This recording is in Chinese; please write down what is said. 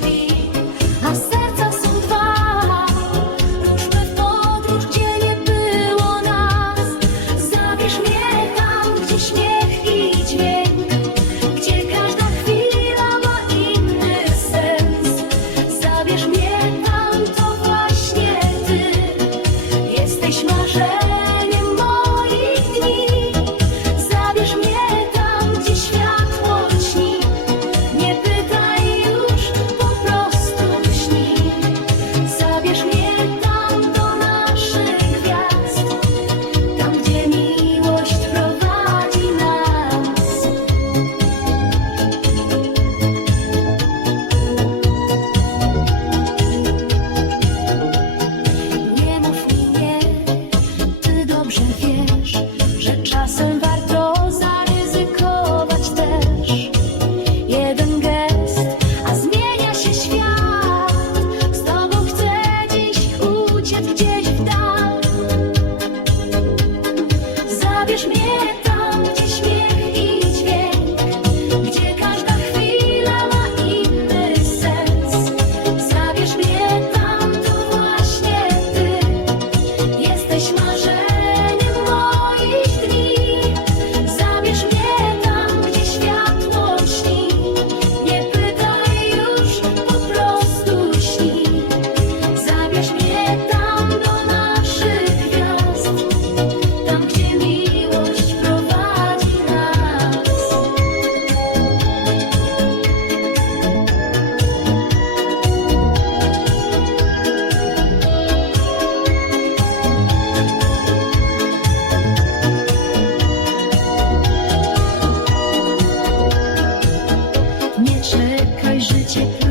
me. 谁开始欺骗